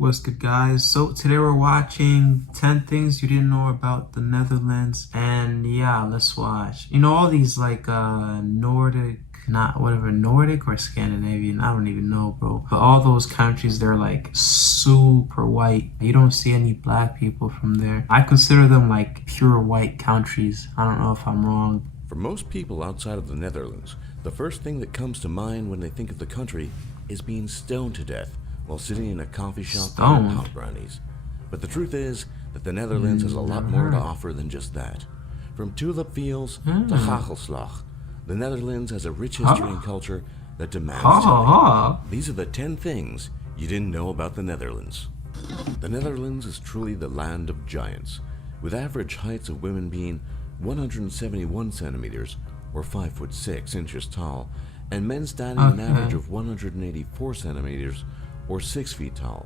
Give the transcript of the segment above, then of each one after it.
What's good, guys? So today we're watching 10 things you didn't know about the Netherlands. And yeah, let's watch. All these like Nordic, not whatever, Nordic or Scandinavian, I don't even know, bro. But all those countries, they're like super white. You don't see any black people from there. I consider them like pure white countries. I don't know if I'm wrong. For most people outside of the Netherlands, the first thing that comes to mind when they think of the country is being stoned to death while sitting in a coffee shop eating hot brownies. But the truth is that the Netherlands has a lot more to offer than just that. From tulip fields to hagelslag, the Netherlands has a rich history and culture that demands telling. These are the 10 things you didn't know about the Netherlands. The Netherlands is truly the land of giants, with average heights of women being 171 centimeters or 5'6" tall, and men standing an average of 184 centimeters or 6 feet tall.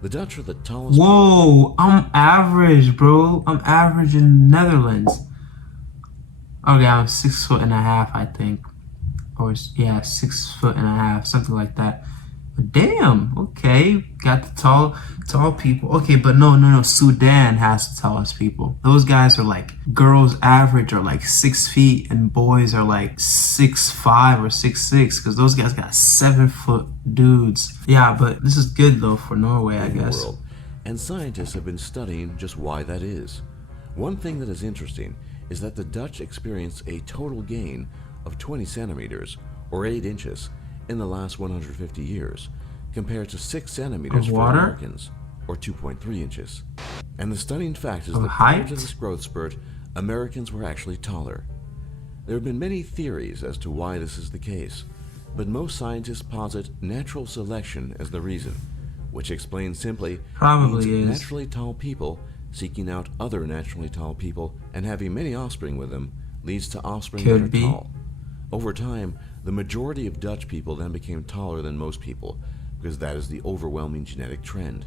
The Dutch are the tallest. Whoa, I'm average, bro. I'm average in Netherlands. Okay, I'm 6'1.5", I think. Or yeah, 6'1.5", something like that. But damn, okay. Got the tall people. Okay, but no. Sudan has the tallest people. Those guys are like, girls average are like 6 feet and boys are like 6'5" or 6'6", because those guys got 7-foot dudes. Yeah, but this is good though for Norway, I guess. World. And scientists have been studying just why that is. One thing that is interesting is that the Dutch experienced a total gain of 20 centimeters or 8 inches in the last 150 years, compared to 6 centimeters for Americans, or 2.3 inches. And the stunning fact is that prior to this growth spurt, Americans were actually taller. There have been many theories as to why this is the case, but most scientists posit natural selection as the reason, which explains simply means naturally tall people seeking out other naturally tall people and having many offspring with them leads to offspring that are tall. Over time, the majority of Dutch people then became taller than most people, because that is the overwhelming genetic trend.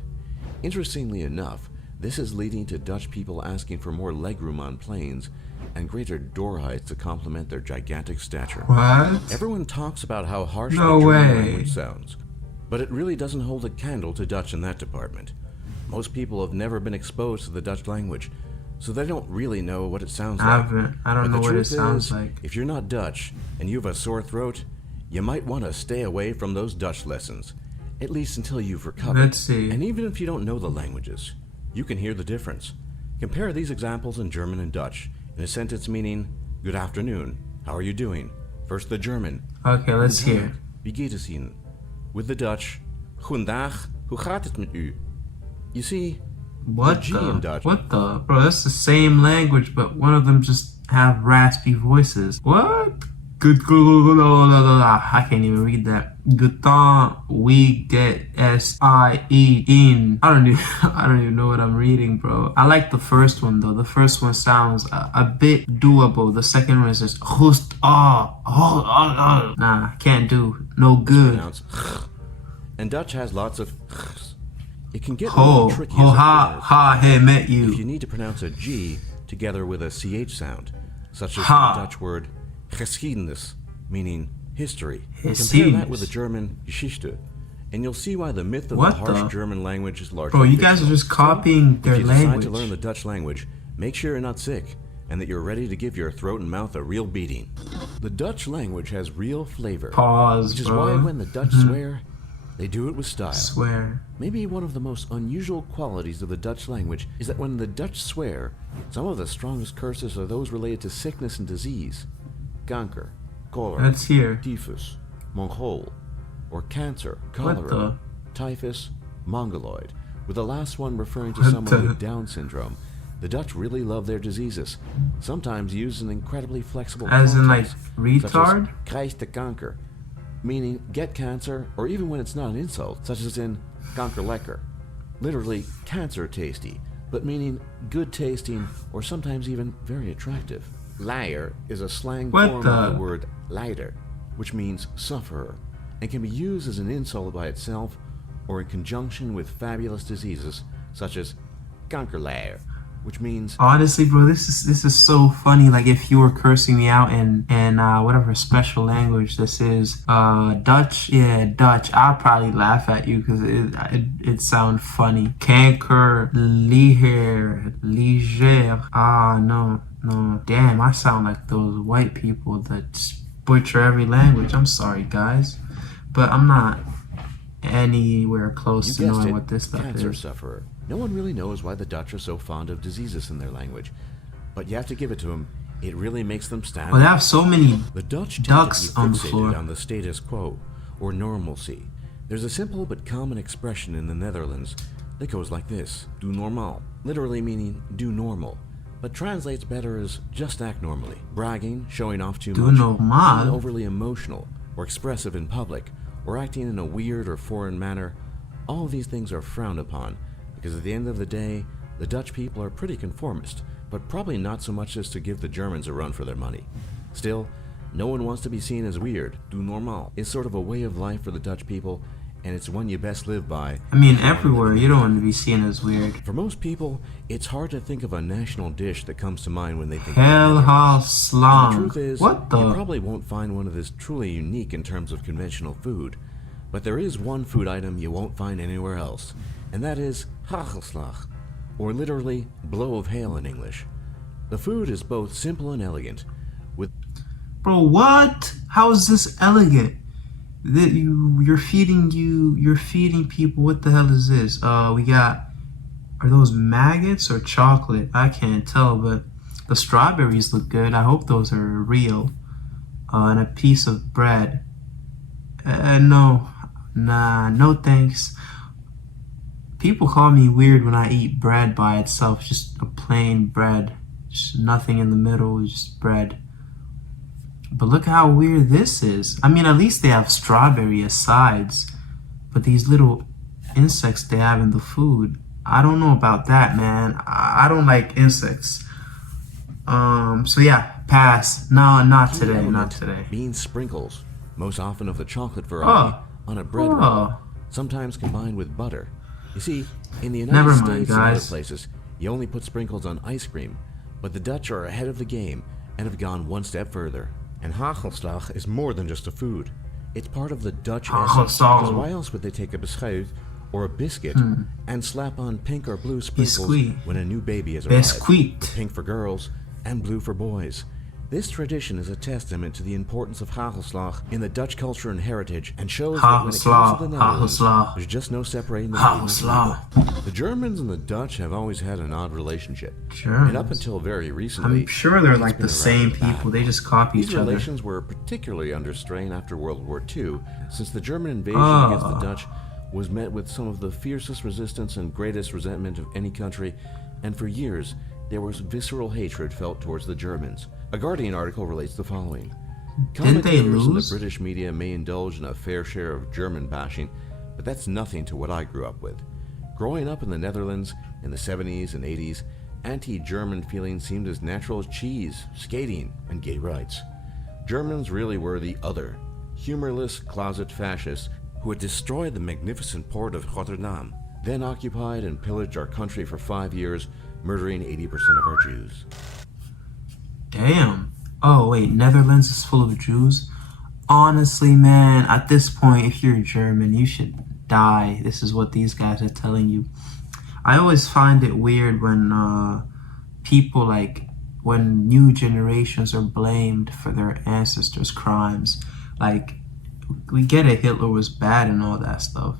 Interestingly enough, this is leading to Dutch people asking for more legroom on planes and greater door heights to complement their gigantic stature. What? Everyone talks about how harsh the German language sounds, but it really doesn't hold a candle to Dutch in that department. Most people have never been exposed to the Dutch language, so they don't really know what it sounds like. I don't know what it sounds like. If you're not Dutch and you have a sore throat, you might want to stay away from those Dutch lessons, at least until you've recovered. Let's see. And even if you don't know the languages, you can hear the difference. Compare these examples in German and Dutch in a sentence meaning, good afternoon, how are you doing? First the German. Okay, let's hear. Wie geht es Ihnen? With the Dutch, goedendag, hoe gaat het met u? You see, What the? Bro, that's the same language, but one of them just have raspy voices. What? Good. I can't even read that. Gutan, we get S-I-E in. I don't even know what I'm reading, bro. I like the first one though. The first one sounds a bit doable. The second one is just Nah, can't do. No good. And Dutch has lots of It can get a little tricky if you need to pronounce a G together with a CH sound, such as the Dutch word geschiedenis, meaning history. Compare that with the German Geschichte, and you'll see why the myth of the harsh German language is largely Bro, you guys are just copying their language. If you decide to learn the Dutch language, make sure you're not sick, and that you're ready to give your throat and mouth a real beating. The Dutch language has real flavor, which is why when the Dutch swear, they do it with style. Maybe one of the most unusual qualities of the Dutch language is that when the Dutch swear, some of the strongest curses are those related to sickness and disease. Kanker, cholera, typhus, Mongol, or cancer, cholera, typhus, mongoloid, with the last one referring to someone with Down syndrome. The Dutch really love their diseases, sometimes used in incredibly flexible as in like retard? Such as krijg de kanker, meaning get cancer, or even when it's not an insult, such as in kankerlekker, literally cancer tasty, but meaning good tasting or sometimes even very attractive. Liar is a slang form of the word lijder, which means sufferer, and can be used as an insult by itself or in conjunction with fabulous diseases such as kankerleier. which means Honestly, bro, this is so funny. Like if you were cursing me out in whatever special language this is, Dutch, yeah, Dutch, I'll probably laugh at you because it sounds funny. Kanker, liger, liger. Ah, no, no, damn, I sound like those white people that just butcher every language. I'm sorry, guys, but I'm not anywhere you close to guessed knowing it, what this stuff cancer is. sufferer. No one really knows why the Dutch are so fond of diseases in their language, but you have to give it to them. It really makes them stand Well, they out. have so many The Dutch tend to be ducks on the fixated floor. on the status quo, or normalcy. There's a simple but common expression in the Netherlands that goes like this: "Doe normaal," literally meaning "do normal," but translates better as "just act normally." Bragging, showing off too Do much, normal? being overly emotional or expressive in public, or acting in a weird or foreign manner, all of these things are frowned upon, because at the end of the day, the Dutch people are pretty conformist, but probably not so much as to give the Germans a run for their money. Still, no one wants to be seen as weird. Doe normaal is sort of a way of life for the Dutch people, and it's one you best live by. I mean, everywhere. You don't want to be seen as weird. For most people, it's hard to think of a national dish that comes to mind when they think Hell of ha And the slang. truth is, What you the? probably won't find one that is truly unique in terms of conventional food. But there is one food item you won't find anywhere else, and that is hagelslag, or literally blow of hail in English. The food is both simple and elegant, with Bro, what? How is this elegant? That you're feeding people. What the hell is this? We got, are those maggots or chocolate? I can't tell, but the strawberries look good. I hope those are real. And a piece of bread. No, nah, no thanks. People call me weird when I eat bread by itself, just a plain bread, just nothing in the middle, just bread. But look how weird this is. I mean, at least they have strawberry as sides, but these little insects they have in the food, I don't know about that, man. I don't like insects. So yeah, pass. No, not key today, not element today. being sprinkles, most often of the chocolate variety, on a bread roll, Oh, sometimes combined with butter. You see, in the Never United mind, States and other guys. places, you only put sprinkles on ice cream, but the Dutch are ahead of the game and have gone one step further. And hagelslag is more than just a food. It's part of the Dutch essence, Hagelslag. because why else would they take a beschuit or a biscuit and slap on pink or blue sprinkles Biscuit. when a new baby has arrived? Biscuit. Pink for girls and blue for boys. This tradition is a testament to the importance of hagelslag in the Dutch culture and heritage, and shows that when it comes to the Netherlands, Hagelslag. there's just no separating the nations. Hagelslag. The Germans and the Dutch have always had an odd relationship, Germans. and up until very recently, I'm sure they're it's like been the a same rather bad people. They one. just copy These each other. relations were particularly under strain after World War II, since the German invasion Oh. against the Dutch was met with some of the fiercest resistance and greatest resentment of any country, and for years there was visceral hatred felt towards the Germans. A Guardian article relates the following. Didn't they Commentators in the lose? British media may indulge in a fair share of German bashing, but that's nothing to what I grew up with. Growing up in the Netherlands in the 70s and 80s, anti-German feelings seemed as natural as cheese, skating, and gay rights. Germans really were the other, humorless closet fascists who had destroyed the magnificent port of Rotterdam, then occupied and pillaged our country for 5 years, murdering 80% of our Jews. Damn. Oh, wait, Netherlands is full of Jews? Honestly, man, at this point, if you're German, you should die. This is what these guys are telling you. I always find it weird when people like, when new generations are blamed for their ancestors' crimes. Like, we get it, Hitler was bad and all that stuff.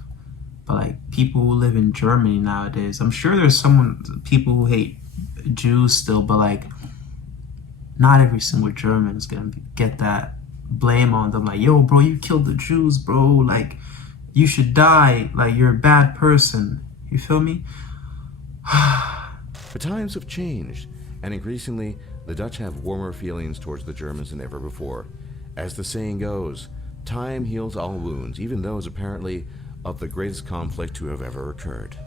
But like, people who live in Germany nowadays, I'm sure there's people who hate Jews still, but like, not every single German is gonna get that blame on them. Like, yo, bro, you killed the Jews, bro. Like, you should die. Like, you're a bad person. You feel me? But times have changed, and increasingly, the Dutch have warmer feelings towards the Germans than ever before. As the saying goes, time heals all wounds, even those apparently of the greatest conflict to have ever occurred.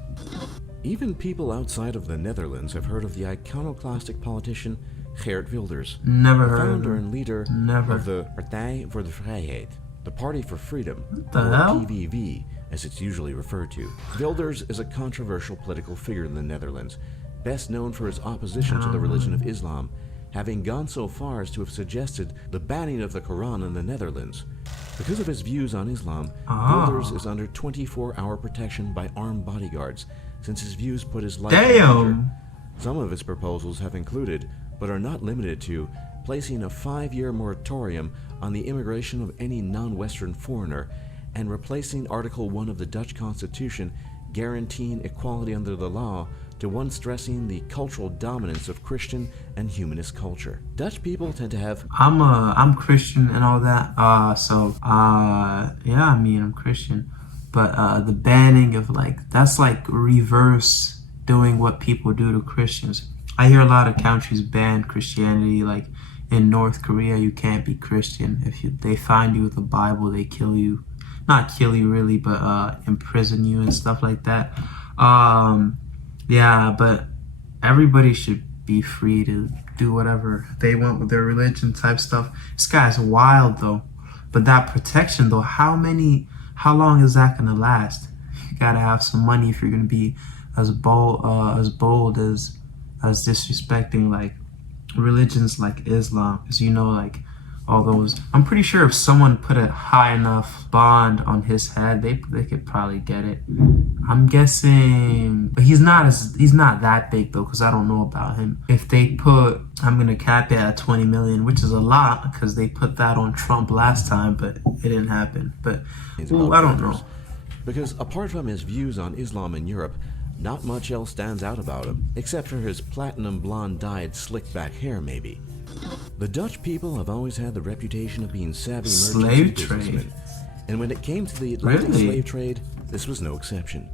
Even people outside of the Netherlands have heard of the iconoclastic politician Geert Wilders, Never the heard of founder him. and leader Never. of the Partij voor de Vrijheid, the Party for Freedom, the or hell? PVV, as it's usually referred to. Wilders is a controversial political figure in the Netherlands, best known for his opposition to the religion of Islam, having gone so far as to have suggested the banning of the Quran in the Netherlands. Because of his views on Islam, Wilders is under 24-hour protection by armed bodyguards, since his views put his life in danger. Some of his proposals have included, but are not limited to, placing a 5-year moratorium on the immigration of any non-Western foreigner, and replacing Article 1 of the Dutch Constitution guaranteeing equality under the law to one stressing the cultural dominance of Christian and humanist culture. Dutch people tend to have... I'm Christian and all that, yeah, I mean, I'm Christian, but the banning of, like, that's like reverse doing what people do to Christians. I hear a lot of countries ban Christianity, like in North Korea, you can't be Christian. If they find you with a Bible, they kill you. Not kill you really, but imprison you and stuff like that. Yeah, but everybody should be free to do whatever they want with their religion type stuff. This guy's wild though. But that protection though, how long is that gonna last? You gotta have some money if you're gonna be as bold as disrespecting like religions like Islam. Because you know, like all those, I'm pretty sure if someone put a high enough bond on his head, they could probably get it. I'm guessing, but he's not that big though, because I don't know about him. If they put, I'm gonna cap it at 20 million, which is a lot, because they put that on Trump last time, but it didn't happen. But I don't know. Because apart from his views on Islam in Europe, not much else stands out about him, except for his platinum blonde dyed slick back hair maybe. The Dutch people have always had the reputation of being savvy slave merchants and businessmen, and when it came to the Atlantic slave trade, this was no exception.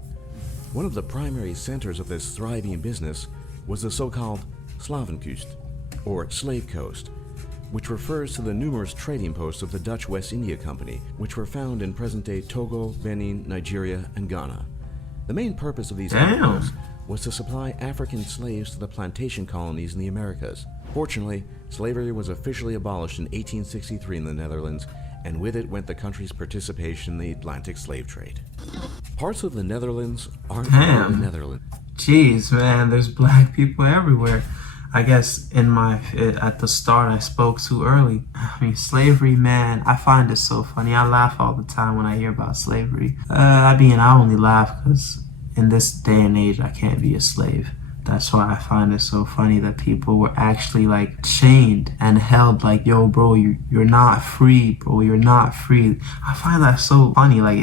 One of the primary centers of this thriving business was the so-called Slavenkust, or Slave Coast, which refers to the numerous trading posts of the Dutch West India Company, which were found in present-day Togo, Benin, Nigeria, and Ghana. The main purpose of these posts was to supply African slaves to the plantation colonies in the Americas. Fortunately, slavery was officially abolished in 1863 in the Netherlands, and with it went the country's participation in the Atlantic slave trade. Parts of the Netherlands aren't the Netherlands. Jeez, man, there's black people everywhere. I guess at the start I spoke too early. I mean, slavery, man, I find it so funny. I laugh all the time when I hear about slavery. I only laugh because in this day and age I can't be a slave. That's why I find it so funny that people were actually like chained and held like, yo, bro, you're not free, bro, you're not free. I find that so funny. Like,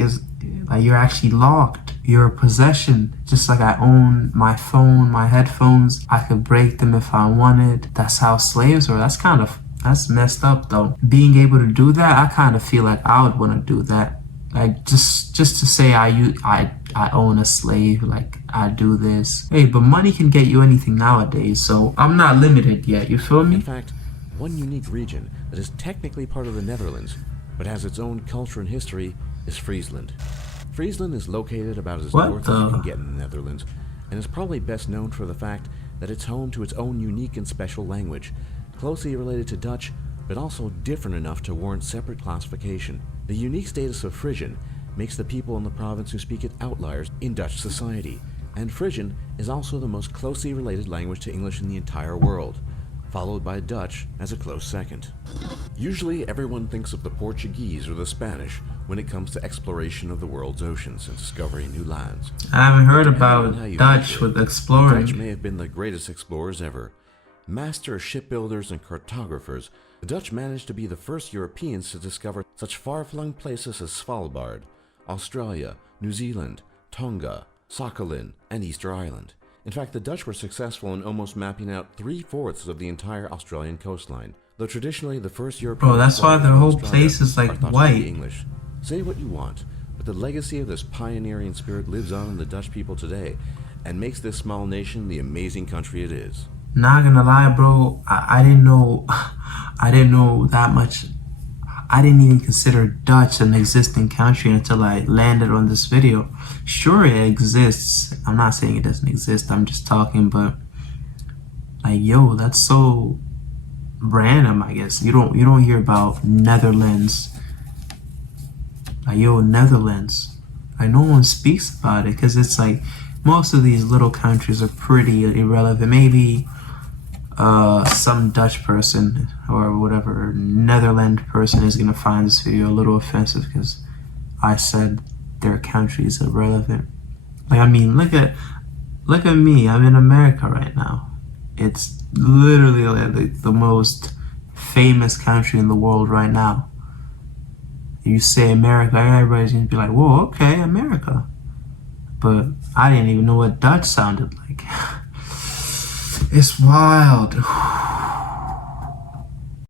you're actually locked. You're a possession. Just like I own my phone, my headphones. I could break them if I wanted. That's how slaves were. That's messed up though. Being able to do that, I kind of feel like I would want to do that. Like just to say I own a slave, like I do this. Hey, but money can get you anything nowadays, so I'm not limited yet, you feel me? In fact, one unique region that is technically part of the Netherlands, but has its own culture and history, is Friesland. Friesland is located about as north as you can get in the Netherlands, and is probably best known for the fact that it's home to its own unique and special language, closely related to Dutch, but also different enough to warrant separate classification. The unique status of Frisian makes the people in the province who speak it outliers in Dutch society, and Frisian is also the most closely related language to English in the entire world, followed by Dutch as a close second. Usually everyone thinks of the Portuguese or the Spanish when it comes to exploration of the world's oceans and discovering new lands. I haven't heard about Dutch with exploring. The Dutch may have been the greatest explorers ever. Master shipbuilders and cartographers, the Dutch managed to be the first Europeans to discover such far-flung places as Svalbard, Australia, New Zealand, Tonga, Sakhalin, and Easter Island. In fact, the Dutch were successful in almost mapping out 3/4 of the entire Australian coastline, though traditionally the first European... Bro, that's why their whole place is like white. English. Say what you want, but the legacy of this pioneering spirit lives on in the Dutch people today, and makes this small nation the amazing country it is. Not gonna lie, bro, I didn't know that much. I didn't even consider Dutch an existing country until I landed on this video. Sure, it exists. I'm not saying it doesn't exist. I'm just talking, but like, yo, that's so random. I guess you don't hear about Netherlands. Like, yo, Netherlands. Like, no one speaks about it because it's like most of these little countries are pretty irrelevant. Maybe some Dutch person or whatever Netherlands person is gonna find this video a little offensive because I said their country is irrelevant. Like, I mean, look at me. I'm in America right now. It's literally like the most famous country in the world right now. You say America, everybody's gonna be like, "Whoa, okay, America." But I didn't even know what Dutch sounded like. It's wild.